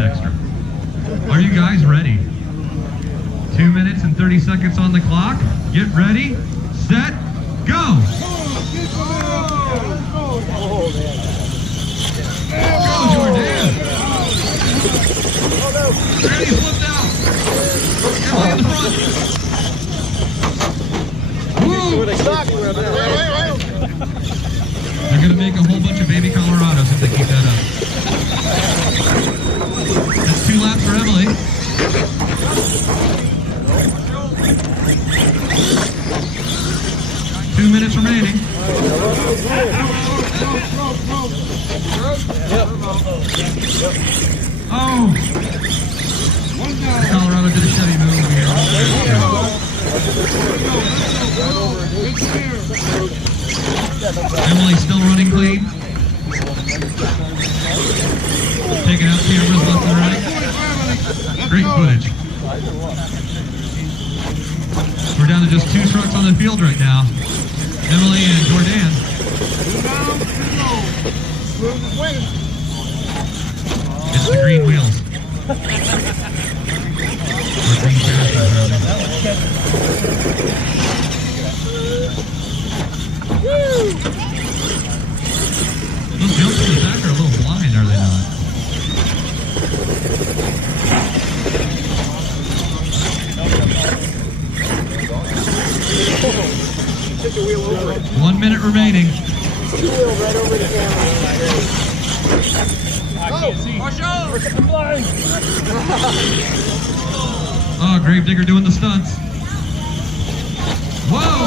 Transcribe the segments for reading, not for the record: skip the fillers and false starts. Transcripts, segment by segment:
extra. Are you guys ready? 2 minutes and 30 seconds on the clock. Get ready, set, go! Go, Jordan! Ready, flipped out! Emily in the front! Woo! They're gonna make a whole bunch of baby Colorados if they keep that up. That's 2 laps for Emily. 2 minutes remaining. Oh! Colorado did a Chevy move over here. Emily's still running clean. Taking out cameras left and right. Great footage. We're down to just 2 trucks on the field right now. Emily and Jordan. It's the green wheels. Or green characters, rather. Those jumps in the back are a little blind, are they not? 1 minute remaining. Right over the camera. Oh, Gravedigger doing the stunts. Whoa!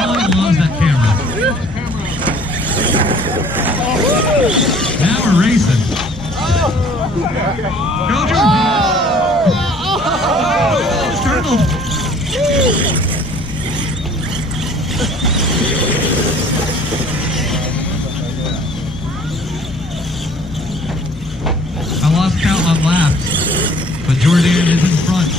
Emily loves that camera. Now we're racing. Go, Jordan! Turtle! I lost count on laps, but Jordan is in front.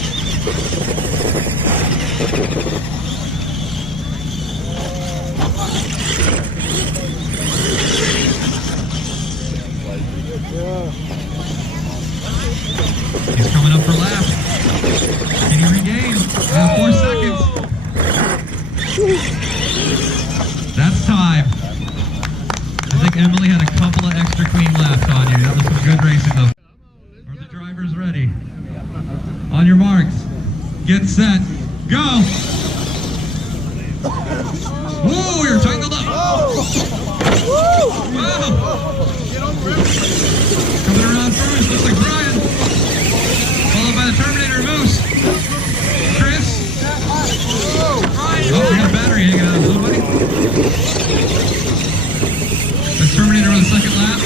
He's coming up for laps. Can he regain? 4 seconds. That's time. I think Emily had a couple of extra clean laps on you. That was some good racing though. Are the drivers ready? On your marks. Get set. Go! Whoa, you're tangled up. Wow. Coming around first, looks like Brian. Followed by the Terminator Moose. Chris. Oh, we got a battery hanging out of somebody. That's Terminator on the second lap.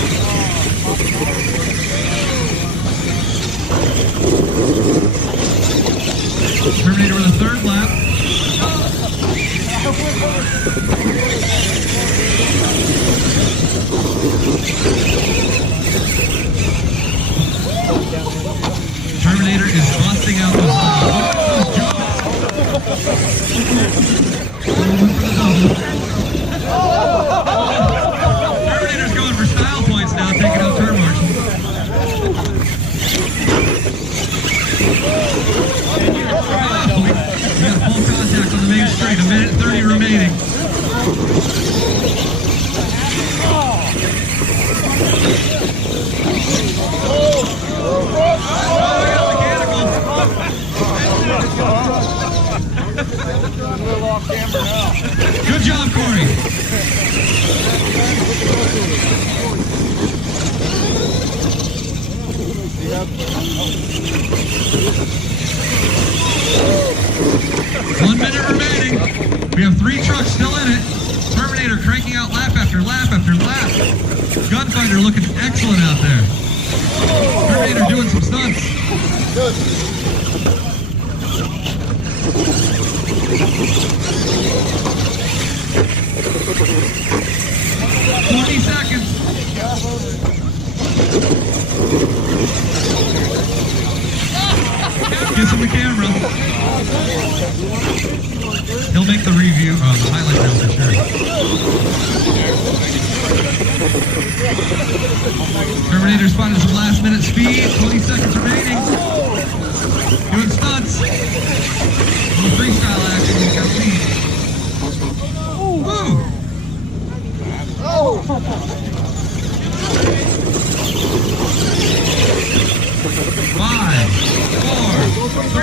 Terminator on the third lap. Terminator is busting out those jumps. Terminator's going for style points now, taking out turn marshals. We got full contact on the main straight, 1 minute 30 remaining. Good job, Corey. One minute remaining. We have 3 trucks still in it. Terminator cranking out lap after lap after lap. Gunfighter looking excellent out there. Terminator doing some stunts. Good. 20 seconds. Gives him the camera. He'll make the review, the highlight reel for sure. Terminator spotted some last minute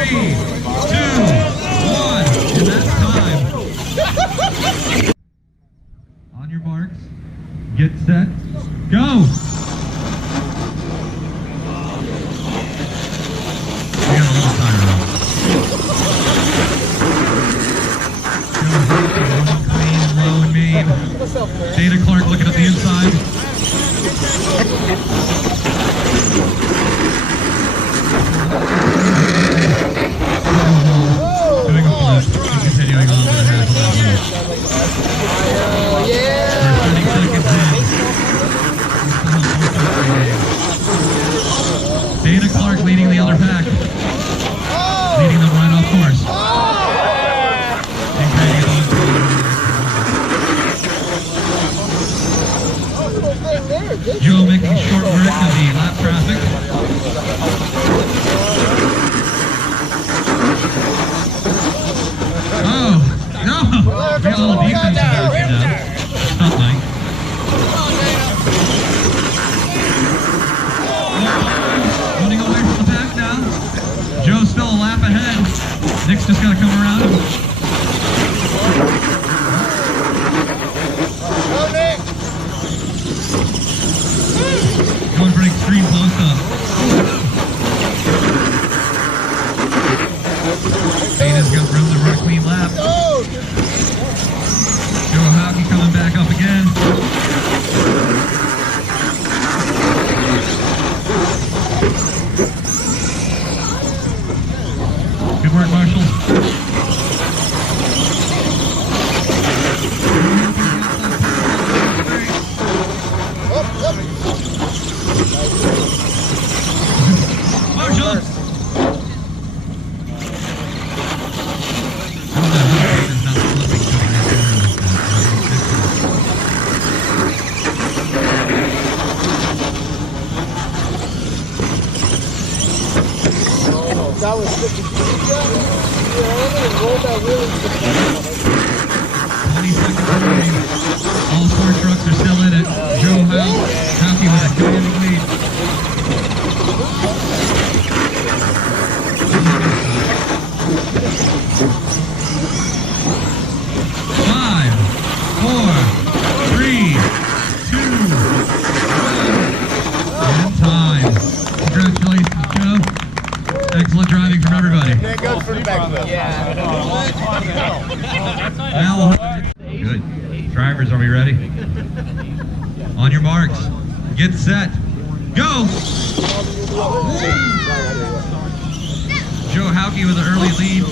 3, 2, 1, and that's time. On your marks, get set, go! We got a little timer on. Running clean, low and mean. Dana Clark looking at the inside. Doing a flip and continuing on with a half lap lead. We're 30 seconds in. Dana Clark leading the other pack. Leading them right off course. And creating it on Joe making short work of the lap traffic. Oh, no! We got a little defensive action now. Stop, Mike. Running away from the pack now. Joe's still a lap ahead. Nick's just got to come around him. Going for an extreme close-up. Dana's got room to run a clean lap. Joe Hockey coming back up again. Good work, Marshall. Marshall! That was 50 feet. Rolled that really 20 seconds remaining. All four trucks are still in it. Joe Hockey with a commanding lead. Five, 4, 3, 2, 1, and time. Congratulations, Joe. Excellent driving from everybody. good for the backflip. Yeah. Now, good. Drivers, are we ready? On your marks, get set, go! Joe Hockey with an early lead.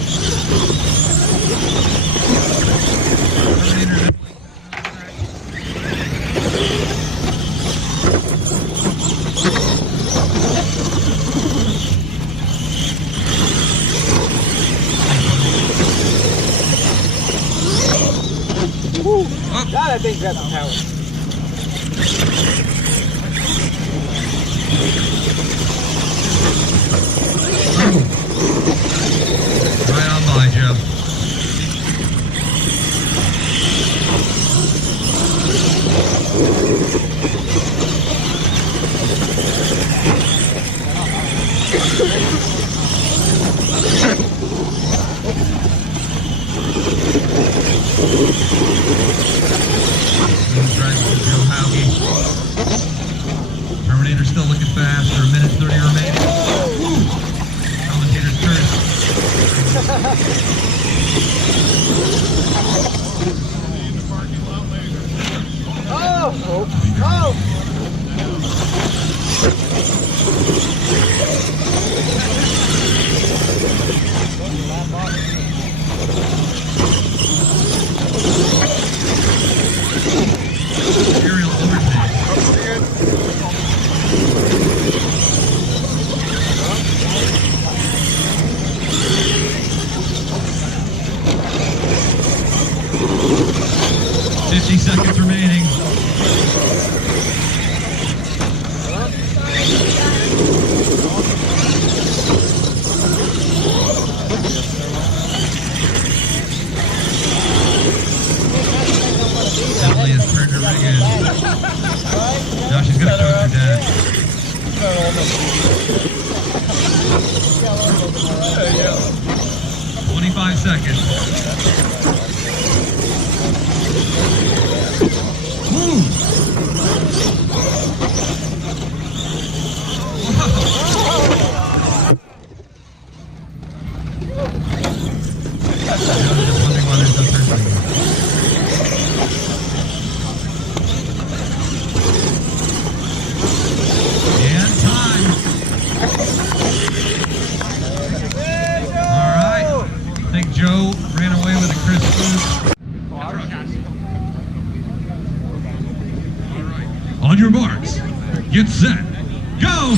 God, I think that's power. Right on by, Joe. Terminator still looking fast. For a minute 30 remaining. Commentator's curse. Oh! 50 seconds remaining. Emily has turned her rig in. Now she's going to coach her dad. Yeah. 25 seconds. Woo! Wondering why there's no turn signal. And time. All right. I think Joe ran away with a crisp food. All right. On your marks. Get set. Go!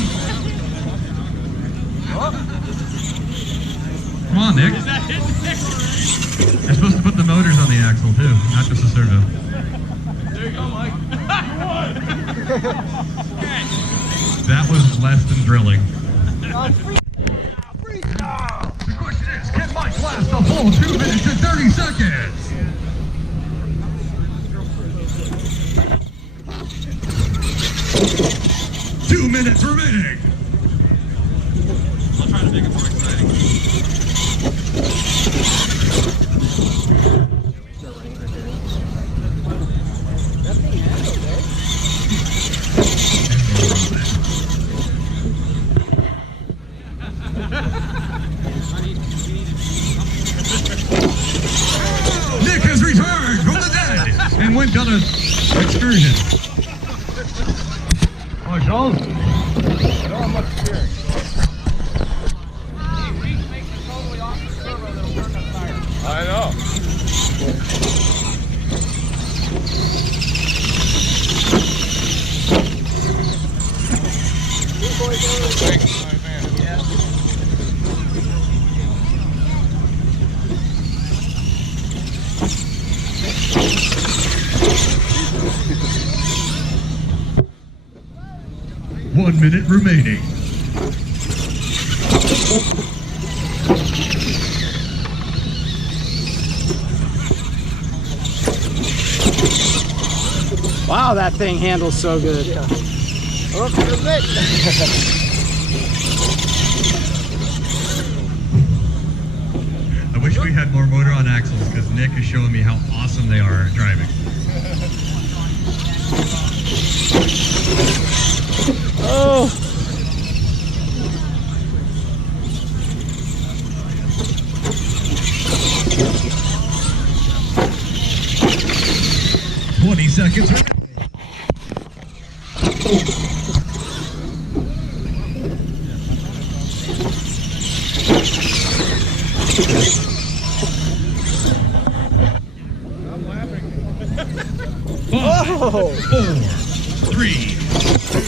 Come on, Nick. You're supposed to put the motors on the axle too, not just the servo. There you go, Mike. That was less than drilling. Free. The question is, can Mike last a full 2 minutes and 30 seconds? Two minutes remaining. I'll try to make it more exciting. Nick has returned from the dead and went on an excursion. Oh, Charles? I don't have much steering. I know. Yeah. 1 minute remaining. Wow, that thing handles so good. Yeah. Oh, there's Nick. I wish we had more motor on axles because Nick is showing me how awesome they are at driving. Oh. Seconds. I'm laughing. 5, 4, 3, 2,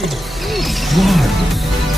1.